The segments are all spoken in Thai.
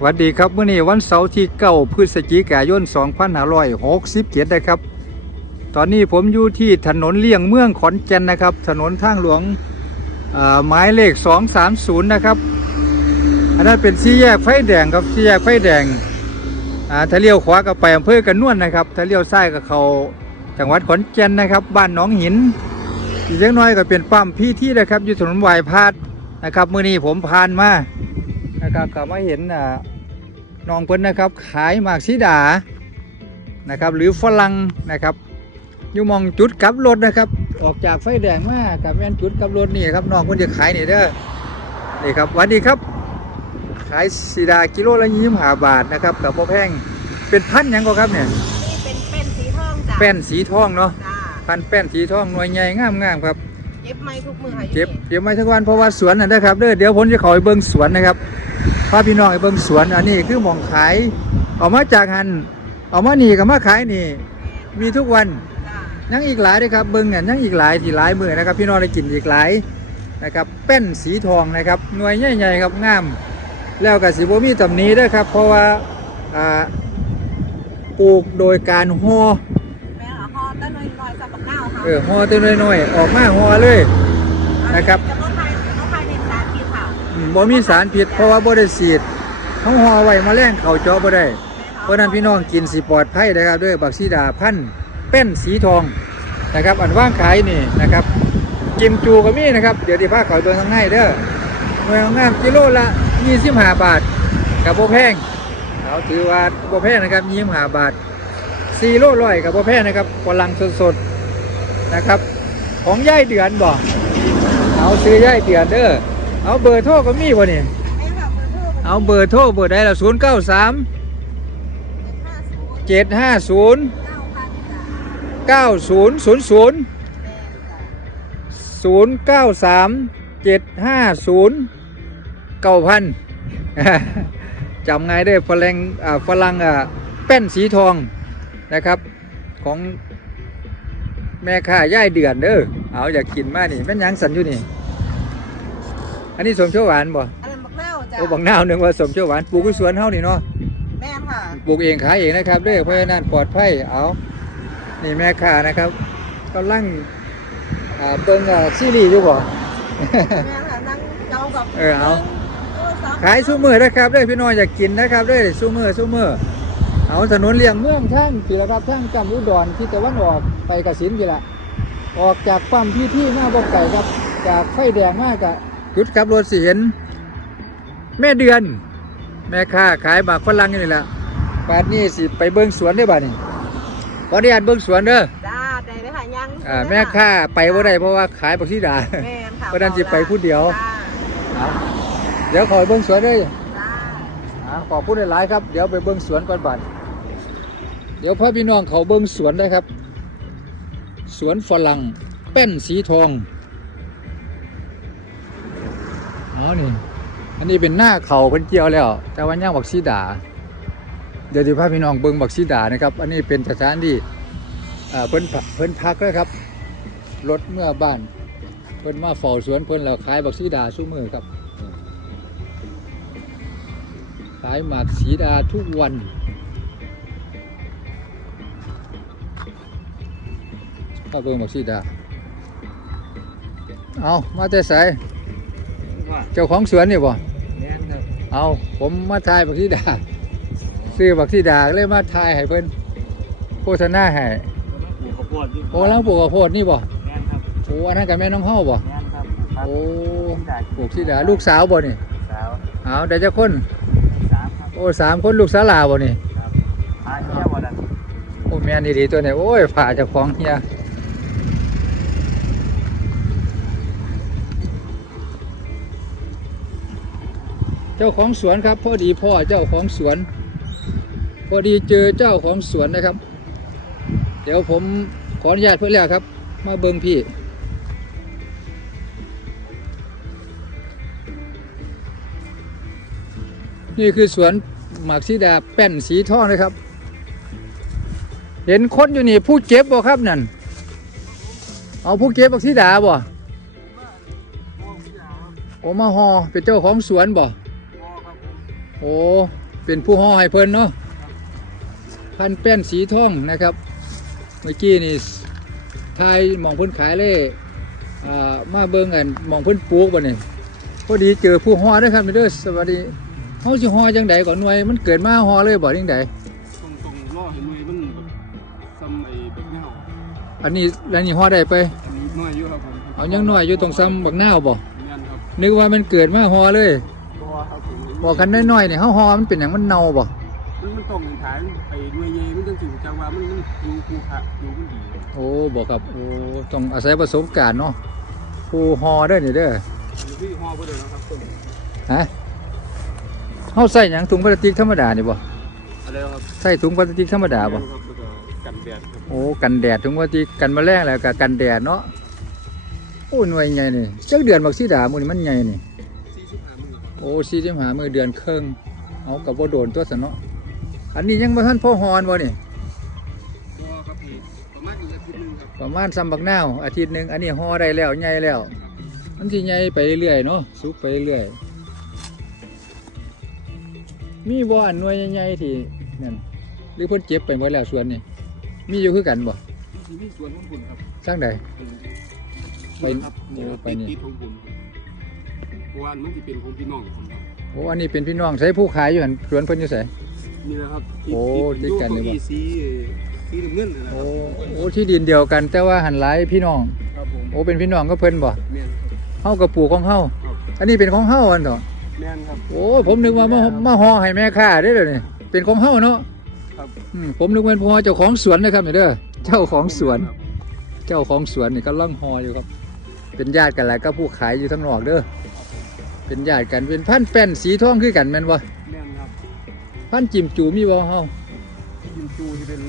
สวัสดีครับเมื่อนี้วันเสาร์ที่9พฤศจิกายน 2567นะครับ ตอนนี้ผมอยู่ที่ถนนเลี่ยงเมืองขอนแก่นนะครับ ถนนทางหลวงหมายเลข 230 นะครับ อันนั้นเป็นสี่แยกไฟแดงครับสี่แยกไฟแดงอ่าถ้าเลี้ยวขวาก็ไปอำเภอกันนวลนะครับ ถ้าเลี้ยวซ้ายก็เข้าจังหวัดขอนแก่นนะครับ บ้านหนองหินอีกเล็กน้อยก็เป็นปั๊มพี่ที่นะครับอยู่ถนนวายพาดนะครับเมื่อนี้ผมผ่านมา นะครับก็มาเห็นอ่าน้องเพิ่นนะครับ ขายหมากสีดานะครับ หรือฝรั่งนะครับอยู่หมองจุดกลับรถนะครับ ออกจากไฟแดงมากับแม่นจุดกลับรถนี่ครับน้องเพิ่นจะขายนี่เด้อนี่ครับสวัสดีครับขายสีดากิโลละยี่สิบห้าบาทนะครับกับบ่แพงเป็นพันธุ์หยังก็ครับเนี่ยนี่เป็นเป็นสีทองจ้ะแป้นสีทองเนาะจ้าพันธุ์แป้นสีทองหน่วยใหญ่งามๆครับ เย็บไม้ทุกมือค่ะเก็บเก็บไว้ทั้งวันเพราะว่าสวนน่ะนะครับเด้อเดี๋ยวผมจะขอไปเบิ่งสวนนะครับพาพี่น้องไปเบิ่งสวนอันนี้คือหมองขายออกมาจากหันออกมานี่กับมาขายนี่ มีทุกวันจ้ายังอีกหลายเลยครับเบิ่งเนี่ยยังอีกหลายที่หลายมือนะครับ พี่น้องได้กินอีกหลายนะครับแป้นสีทองนะครับหน่วยใหญ่ๆครับงาม แล้วก็สิบ่มีตำหนี้ด้วยครับ เพราะว่าอ่าปลูกโดยการห่อ เก้าค่ะเออห่อตัวน้อยๆออกมาห่อเลยนะครับจะลดภายจะลดค่ะอืมบ่มีสารพิษเพราะว่าบ่ได้ฉีดเขาห่อไว้แมลงเข้าเจาะบ่ได้ เพราะนั้นพี่น้องกินสิปลอดภัยนะครับด้วยบักซีดาพันธ์เป็นสีทองนะครับ อันว่างขายนี่นะครับกิมจูก็มีนะครับ เดี๋ยวทีพาเขาเบิ่งทางในเด้อหน่วยงามกิโลละ25บห้าบาทกับบ่แพงเอาถือว่าโบแพงนะครับ25บห้าบาท4โลร้อยกับโบแพงนะครับฝรั่งสดๆ นะครับ ของย่ายเดือนบ่เอาซื้อย่ายเดือนเด้อเอาเบอร์โทรก็มีบ่นี่แม่ค่ะเบอร์โทรเอาเบอร์โทรเบอร์ใดล่ะ093ห้าศูนย์750เก้าพันจ้ะ9000แม่จ้ะ093 750 9000จำไงได้ฝรั่งอ่าฝรั่งอ่าแป้นสีทองนะครับของ แม่ค้าย่ายเดือนเด้อเอาอยากกินมากนี่แม่นหยังสันอยู่นี่ อันนี้สมเขียวหวานบ่อันนั้นบักเน่าจ้ะโอ้บังนาวนึกว่าสมเขียวหวานปลูกที่สวนเฮานี่เนาะ แม่ค่ะปลูกเองขายเองนะครับเด้อเพราะฉะนั้นปลอดภัยเอา นี่แม่ค้านะครับกำลังอ่าเบิ่งอ่าซีรีส์อยู่บ่ แม่ค่ะนั่งเจ้ากับเออเอาโทรศัพท์ขายสู้มือนะครับเด้อพี่น้องอยากกินนะครับเด้อสู้มือสู้มือ เอาถนนเลี่ยงเมืองทางพี่ละครับทางกำอุดรที่ตะวันออกไปกสินพี่ละออกจากปั๊มพี่ที่มาบ่ไก่ครับ จากไฟแดงมากะจุดขับรถสิเห็น แม่เดือน แม่ค้าขายหมากฝรั่งนี่แหละบาดนี้สิไปเบิ่งสวนได้อบ่าดนี่ขออนุญาตเบิ่งสวนเด้อจ้าได้เลยค่ะยังอ่าแม่ค้าไปบ่ได้เพราะว่าขายบักซีดาแม่ค่ะเพราะฉะนั้นสิไปผู้เดียวจ้าเอาเดี๋ยวขอไปเบิ่งสวนเด้อจ้าอ่าขอบคุณหลายๆครับ เดี๋ยวไปเบิ้งสวนก่อนบัด เดี๋ยวพ่อพี่น้องเขาเบิ้งสวนได้ครับ สวนฝรั่งแป้นสีทองเอ๋อนี่อันนี้เป็นหน้าเขาเป็นเกี่ยวแล้ว แต่ว่าย่างบักซีดา เดี๋ยวที่พาพี่น้องเบิ้งบักซีดานะครับ อันนี้เป็นสถานที่เพิ่นพักเพิ่นพักแล้วครับรถเมื่อบ้านเพิ่นมาเฝ้าสวนเพิ่นแล้วขายบักซีดาสู้มือครับขายหมากสีดาทุกวัน ข้าเบิ่งหมากสีดา เอามาแต่ใสเจ้าของสวนนี่บ่แม่นครับเอาผมมาทายบักสีดา ซื้อบักสีดาเลยมาทายให้เพิ่นโฆษณาให้ปลูกข้าวโพดอยู่โอ้แล้วปลูกข้าวโพดนี่บ่แม่นครับโอ้อันนั้นกับแม่น้องเฮาบ่แม่นครับครับโอ้จากปลูกสีดาลูกสาวบ่นี่สาวเอาได้เจ้าคนสามครับโอ้สามคนลูกสาวหลาบ่นี่ครับอาเฮียวันนั้นโอ้แม่นดีๆตัวนี้โอ้ยผ่าเจากของเฮีย เจ้าของสวนครับพอดีพ่อเจ้าของสวน พอดีเจอเจ้าของสวนนะครับ เดี๋ยวผมขออนุญาตเพื่อนแล้วครับ มาเบิ้งพี่นี่คือสวนหมากสีดาแป้นสีทองเลยครับ เห็นคนอยู่นี่ผู้เจ็บบ่ครับนั่น เอาผู้เจ็บบักสีดาบ่โอมาฮอเป็นเจ้าของสวนบ่ โอ้เป็นผู้ห่อให้เพิ่นเนาะพันแป้นสีทองนะครับ เมื่อกี้นี่ทายหมองเพิ่นขายเลยอ่ามาเบิ่งกันหมองเพิ่นปลูกบ่นี่พอดีเจอผู้ห่อเด้อครับเด้อสวัสดีเฮาสิห่อจังใดก่อนหน่วยมันเกิดมาห่อเลยบ่จังใดตรงตรงๆล่อเห็นหน่วยมันแบบซ้ำไอ้แบบเงาอันนี้แล้วนี่ห่อได้ไปอันนี้หน่วยอยู่ครับผมเอายังน้อยอยู่ตรงซ้ำบักนาวบ่เงี้ยครับนึกว่ามันเกิดมาห่อเลยตัวครั บผมบอกกันน้อยๆนี่เฮาห่อมันเป็นหยังมันเน่าบ่มันมันตรงฐานไอ้หน่วยใหญ่มันต้องถึงจังว่ามันมันอยู่คูขะอยู่มันดีโอ้บอกครับโอ้ต้องอาศัยประสบการณ์เนาะผู้ห่อเด้อนี่เด้ออันนี้พี่ห่อบ่ได้นะครับต้นฮะเฮาใส่หยังถุงพลาสติกธรรมดานี่บ่อะไรครับใส่ถุงพลาสติกธรรมดาบ่ครับแล้วก็กันแดดครับโอ้กันแดดถุงพลาสติกกันแมลงแล้วก็กันแดดเนาะโอ้หน่วยใหญ่นี่จักเดือนบักสีดามื้อนี้มันใหญ่นี่ 45มื้อโอ้45มื้อเดือนครึ่งเอาก็บ่โดนตัวซะเนาะอันนี้ยังบ่ทันพอฮอนบ่นี่ตัวครับพี่ประมาณอีกอาทิตย์หนึงครับประมาณซ้ำบักนาวอาทิตย์หนึงอันนี้ห่อได้แล้วใหญ่แล้วมันสิใหญ่ไปเรื่อยๆเนาะสุกไปเรื่อยมีบ่อันหน่วยใหญ่ๆที่นั่นหรือเพิ่นเจ็บไปหมดแล้วส่วนนี้มีอยู่คือกันบ่ที่มีสวนของคุณครับสร้างใดไปครับโอ้ไปนี่ ราะว่ามันจะเป็นของพี่น้องผมครับโอ้อันนี้เป็นพี่น้องใช้ผู้ขายอยู่หันสวนเพิ่นอยู่ไส นี่นะครับโอ้ติดกันเลยบ่บ่สีสีน้ำเงินนะคโอ้รับโอ้ที่ดินเดียวกัน แต่ว่าหันหลายพี่น้อง ครับผมโอ้เป็นพี่น้องก็เพิ่นบ่แม่นครับเฮากับปลูกของเฮาครับอันนี้เป็นของเฮาอันเถอะแม่นครับโอ้ผมนึกว่ามามาห่อให้แม่ค้าเด้อเดี๋ยวนี้เป็นของเฮาเนาะครับอืมผมนึกว่าเป็นห่อเจ้าของสวนนะครับนี่เด้อเจ้าของสวนครับเจ้าของสวนนี่ก็ล่องห่ออยู่ครับ เป็นญาติกันแหละก็ผู้ขายอยู่ทั้งนอกเด้อ เป็นญาติกันเป็นพันธุ์แป้นสีทองคือกันแม่นบ่แม่นครับพันธุ์จิมจูมีบ่เฮากินจูที่เป็น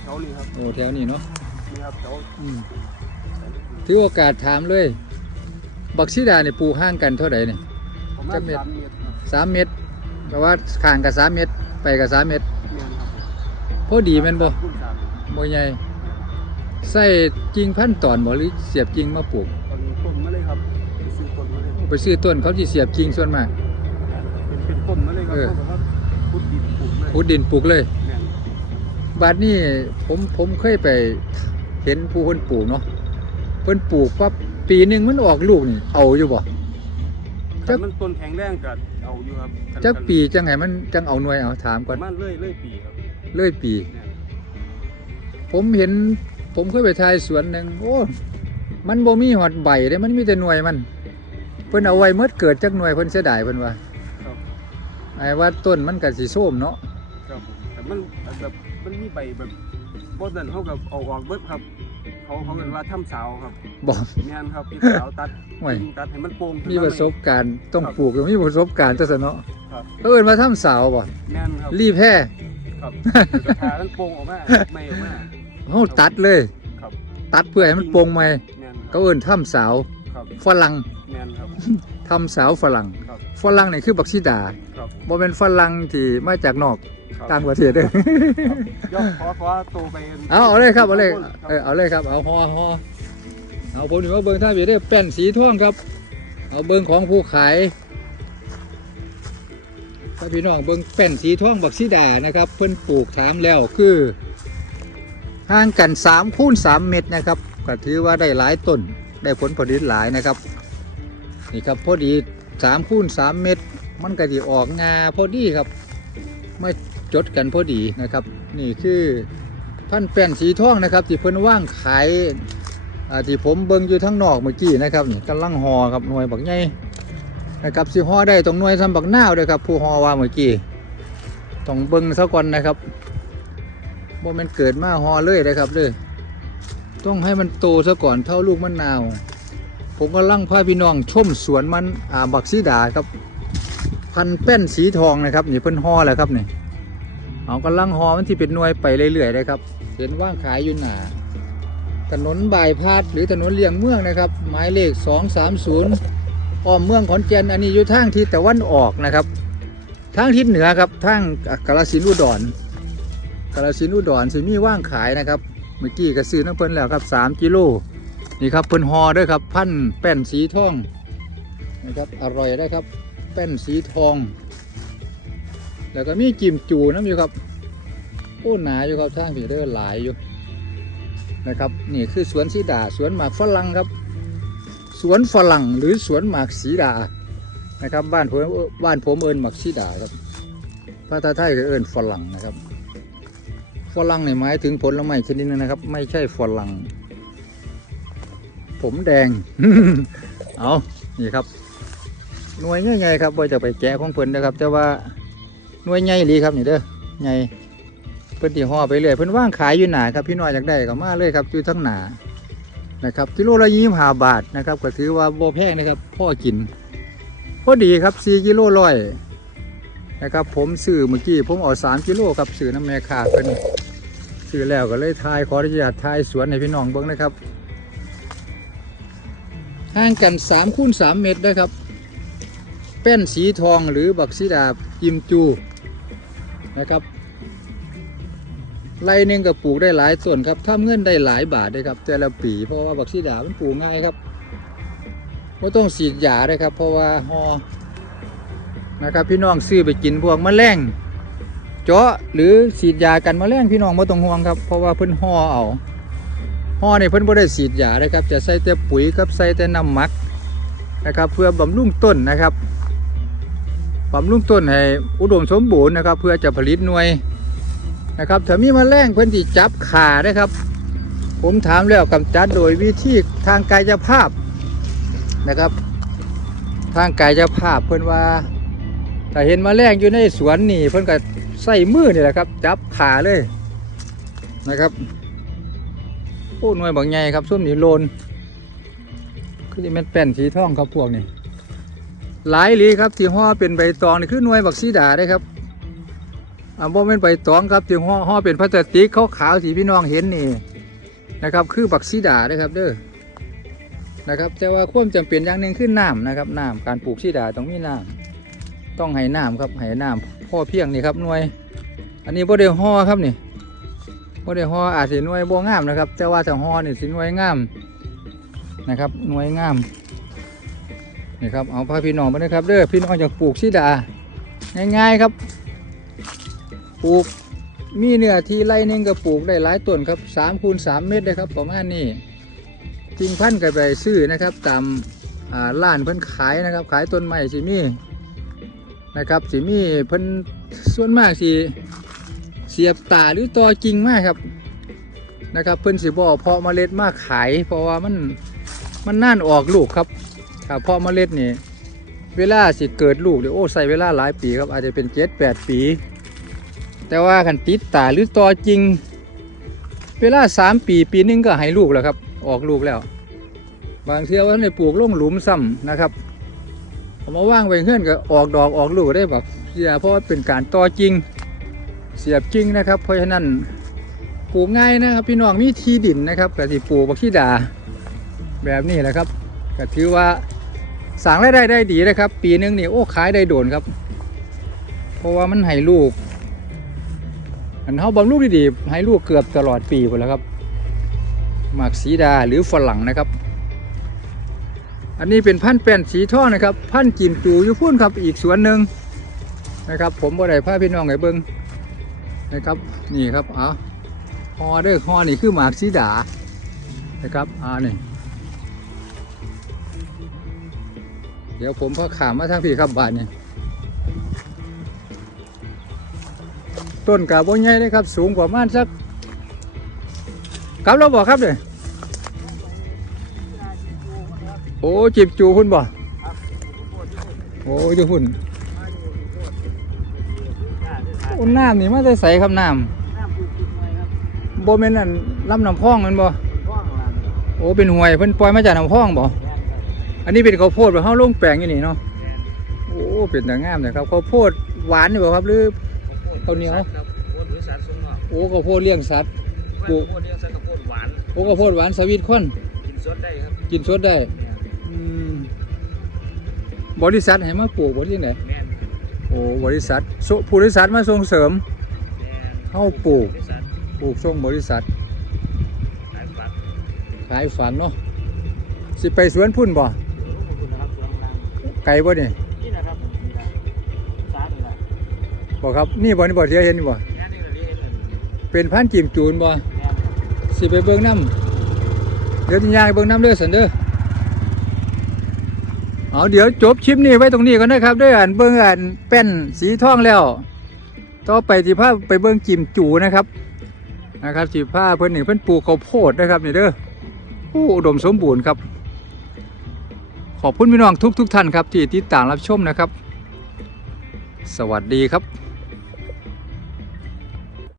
แถวนี้ครับโอ้แถวนี้เนาะนี่ครับแถวอืมถือโอกาสถามเลย บักซีดาเนี่ยปลูกห่างกันเท่าไหร่เนี่ย ประมาจัณกเม็ด สามเมตรครับสามเมตรแปลว่าข้างกับสามเมตร ไปกับสามเมตรแม่นครับพอดีแม่นบ่คูณสามบ่ใหญ่ใส่จริงพันตอนบ่หรือเสียบจริงมาปลูก ไปซื้อต้นเขาสิเสียบจริงส่วนมาก เป็นเป็นต้นมาเลยครับเออ เขาบอกว่าพุดดินปลูกเลยขุดดินปลูกเลย แม่นบาดนี้ผมผมเคยไปเห็นผู้คนปลูกเนาะเพิ่นปลูกปั๊บปีหนึงมันออกลูกนี่ เอาอยู่บ่ จัคักนมันต้นแข็งแรงก็เอาอยู่ครับคันจักปีจังไงมันจังเอาหน่วยเอาถามปก่อนระมาณเลื่อยเลื่อยปีครับเลยปี แม่นผมเห็นผมเคยไปถ่ายสวนหนึ่งโอ้ มันบ่มีหอดใบเด้มันมีแต่หน่วยมันเพิ่นเอาไว้เมื่อเกิดจักหน่วยเพิ่นเสียดายเพิ่นว่าครับไอ้ว่าต้นมันก็สิโทรมเนาะครับผมแต่มันแบบมันมีใบแบบบดนั่นเขากับเอาออกเบิดครับ เขาเขาเรียกว่าถ้ำสาวครับบ่แม่นครับพี่สาวตัดห่วยกิ่งตัดให้มันโป่งขึ้นมีประสบการณ์ต้องครับปลูกต้องมีประสบการณ์จังซั่นเนาะครับเอิ้นว่าทำสาวบ่แม่นครับรีแพ้ครับกระถามันโป่งออกมาไม่ออกมาเฮาตัดเลย ครับ ตัดเพื่อให้มันโปร่งใหม่แม่นคเขารับเอิ้นทำสาวครับฝรั่งแม่ นครับ ทำสาวฝรั่ง ครับฝรั่งนี่คือบักซิดาครับบ่เป็นฝรั่งที่มาจากนอกครับต่างประเทศเด้อย่อขอขอโตไปเอาเอาเลยครับเอาเลยครับเออเอาเลยครับเอาฮอฮอเอาผมถือว่าเบิ้งท่าเบียร์ได้แป้นสีท่องครับ เอาเบิ้งของผู้ขายถ้าพี่น้องเบิ้งแป้นสีท่องบักซีดานะครับ เพิ่นปลูกถามแล้วคือห่างกัน3คูณ3เมตรนะครับก็ถือว่าได้หลายต้นได้ผลผลิตหลายนะครับ นี่ครับพอดี3คูณ3เมตร มันก็จะออกงาพอดีครับไม่จดกันพอดีนะครับ นี่คือท่านแป้นสีทองนะครับที่เพิ่นว่างขายอ่าที่ผมเบิ่งอยู่ทั้งนอกเมื่อกี้นะครับนี่กำลังห่อครับหน่วยบักใหญ่นะครับสิห่อได้ตรงหน่วยทำบักนาวด้วยครับผู้ห่อว่าเมื่อกี้ต้องเบิ่งซะก่อนนะครับบ่แม่นเกิดมาห่อเลยนะครับเด้อต้องให้มันโตซะก่อนเท่าลูกมะนาว ผมกำลังพาพี่น้องชมสวนมันอ่าบักซีดาครับ พันแป้นสีทองนะครับนี่เพิ่นห่อแล้วครับนี่เอากำลังหอมันที่เป็นหน่วยไปเรื่อยๆนะครับเห็นว่างขายอยู่หนาถนนบายพาดหรือถนนเลียงเมืองนะครับ หมายเลข 230อ้อมเมืองขอนแก่นอันนี้อยู่ทางทิศตะวันออกนะครับทางทิศเหนือครับทางกาฬสินอุดรกาฬสินอุดรสิมีว่างขายนะครับ เมื่อกี้ก็ซื้อน้ำเพิ่นแล้วครับ 3 กิโล นี่ครับเพิ่นฮอด้วยครับ พันแป้นสีทองนะครับอร่อยได้ครับ แป้นสีทอง แล้วก็มีกิมจูน้ำอยู่ครับโอ้หนาอยู่ครับทางผีเด้อหลายอยู่นะครับนี่คือสวนสีดาสวนหมากฝรั่งครับ สวนฝรั่งหรือสวนหมากสีดานะครับ บ้านผมบ้านผมเอิญหมากสีดาครับภาษาไทยก็เอิญฝรั่งนะครับฝรั่งในหมายถึงผลไม้ชนิดนึงนะครับ ไม่ใช่ฝรั่ง ผมแดง เอานี่ครับ หน่วยใหญ่ๆครับว่าจะไปแกะของเพิ่นนะครับ แต่ว่าหน่วยใหญ่ดีครับนี่เด้อใหญ่เพิ่นที่ห่อไปเรื่อยเพิ่นว่างขายอยู่หนาครับพี่น้อยอยากได้ก็มาเลยครับอยู่ทั้งหนานะครับกิโลละยี่สิบห้าบาทนะครับก็ถือว่าโบแพงนะครับพ่อกินพอดีครับสี่กิโลร้อยนะครับผมซื้อเมื่อกี้ผมเอาสามกิโลครับซื้อน้ำแม่ขาเพิ่นซื้อแล้วก็เลยทายขออนุญาตทายสวนให้พี่น้องเบิ่งนะครับ ห่างกัน3คูณ3เมตรด้วยครับ แป้นสีทองหรือบักซีดากิมจูนะครับไรหนึ่งก็ปลูกได้หลายส่วนครับทำเงินได้หลายบาทเลยครับ แต่ละปีเพราะว่าบักซีดามันปลูกง่ายครับไม่ต้องฉีดยาเลยครับ เพราะว่าฮอนะครับ พี่น้องซื้อไปกินพวกมะแมลงเจาะหรือฉีดยากันมะแมลงพี่น้องไม่ต้องห่วงครับ เพราะว่าเพิ่นห่อเอา ห่อเนี่ยเพิ่นไม่ได้ฉีดยาเลยครับ จะใส่แต่ปุ๋ยกับใส่แต่น้ำหมักนะครับ เพื่อบำรุงต้นนะครับบำรุงต้นให้อุดมสมบูรณ์นะครับ เพื่อจะผลิตหน่วยนะครับถ้ามีแมลงเพื่อนที่จับขาได้ครับ ผมถามแล้วกำจัดโดยวิธีทางกายภาพนะครับ ทางกายภาพเพื่อนว่าถ้าเห็นแมลงอยู่ในสวนนี่เพื่อนก็ใส่มือนี่แหละครับ จับขาเลยนะครับ โอ้หน่วยบางใหญ่ครับส้มนี่โลนคือจะเป็นแป้นสีทองครับพวกนี้หลายหลีครับที่ห่อเป็นใบตองนี่คือหน่วยบักซีดาได้ครับอ่าบ่เป็นใบตองครับที่ห่อห่อเป็นพลาสติกขาวๆที่พี่น้องเห็นนี่นะครับ คือบักซีดาได้ครับเด้อนะครับแต่ว่าความจำเป็นอย่างหนึ่งคือน้ำนะครับน้ำการปลูกซีดาต้องมีน้ำต้องให้น้ำครับให้น้ำพ่อเพียงนี่ครับหน่วย อันนี้บ่ได้ห่อครับนี่ บ่ได้ห่ออาจสิหน่วยบ่งามนะครับ แต่ว่าถ้าห่อนี่สิหน่วยงามนะครับหน่วยงามนี่ครับเอาพาพี่น้องมาเลยครับเด้อพี่น้องอยากปลูกซีดา ง่ายๆครับ ปลูกมีเนื้อที่ไร่หนึงก็ปลูกได้หลายต้นครับสามคูณสามเมตรเลยครับประมาณนี้จริงพันธุ์ก็ไปซื้อนะครับ ตามร้านเพิ่นขายนะครับ ขายต้นไม้สิมีนะครับสิมีเพิ่นส่วนมากสิ เสียบตาหรือตอจริงมากครับนะครับเพิ่นสิบ่เอเพาะเมล็ดมาขาย เพราะว่ามันมันน่านออกลูกครับถ้าเพาะเมล็ดนี่เวลาสิเกิดลูกเดี๋ยวโอ้ใส่เวลาหลายปีครับอาจจะเป็นเจ็ดแปดปี แต่ว่าคันติดตาหรือตอจริง เวลาสามปีปีนึงก็ให้ลูกแล้วครับ ออกลูกแล้ว บางเทื่อว่าในปลูกลงหลุมซ้ำนะครับเอามาว่างไว้เพื่อนก็ออกดอกออกลูกได้แบบเสียเพราะว่าเป็นการตอจริง เสียบจริงนะครับ เพราะฉะนั้นปลูกง่ายนะครับ พี่น้องมีที่ดินนะครับกสิปลูกบักขี้ดาแบบนี้แหละครับก็ถือว่าสั่งรายได้ได้ดีนะครับ ปีหนึงนี่โอ้ขายได้โดนครับ เพราะว่ามันให้ลูกอันเฮาบำรุงดีๆให้ลูกเกือบตลอดปีหมดแล้วครับหมากสีดาหรือฝรั่งนะครับ อันนี้เป็นพันธุ์แป้นสีท่อนะครับ พันธุ์จิมจูอยู่พุ่นครับอีกสวนหนึ่งนะครับ ผมบ่ได้พาพี่น้องไห้เบิ้ง นะครับนี่ครับเอาฮอเด้อฮอนี่คือหมากสีดานะครับอ่านี่เดี๋ยวผมพาขามมาทางพี่ครับบาทเนี่ยต้นกาบใหญ่เลยครับ สูงกว่าม่านสักครับเราบอกครับเลยโอ้จิบจูพุ่นบ่โอ้จูพุ่น โอ้น้ำนี่มาได้ใสครับน้ำโบเมนอันลำน้ำพองแมันบ่โอ้เป็นห่วยเพิ่นปล่อยมาจากน้ำพองบ่อันนี้เป็นข้าวโพดแบบข้าวลงแปลงอยู่นี่เนาะโอ้เป็นแต่งามเลยครับข้าวโพดหวานนี่บ่ครับหรือ ข้าวเหนียว ครับข้าวโพดหรือสารสมเนาะโอ้ข้าวโพดเลี้ยงสัตว์ ปลูก ข้าวโพดเรียกใส่ข้าวโพดหวาน โอ้ข้าวโพดหวานสวีทคอนกินสดได้ครับกินสดได้แม่นอืมบริษัทให้มาปลูกบ่ที่ไหนแม่น โอ้บริษัทโซบริษัทมาส่งเสริมเข้าปลูกปลูกส่งบริษัทขายฝันเนาะสิไปสวนพุ่นบ่ไกลบ่นี่นี่นะครับนี่บบ่ครับนี่บ่นี่บ่เสียเห็นนี่บ่เป็นพันธุ์กิมจูนบ่สิไปเบิ่งน้ำเดี๋ยวจะย่างเบิ่งน้ำเด้อสันเด้อ เอาเดี๋ยวจบคลิปนี้ไว้ตรงนี้ก่อนนะครับ ด้วยอ่านเบื้องอ่านแป้นสีทองแล้ว ต่อไปสีผ้าไปเบื้องจิมจูนะครับนะครับสีผ้าเพื่อนหนึ่งเพื่อนปลูกข้าวโพดนะครับนี่เด้อผู้อุดมสมบูรณ์ครับ ขอบคุณพี่น้องทุกทุกท่านครับที่ติดตามรับชมนะครับ สวัสดีครับ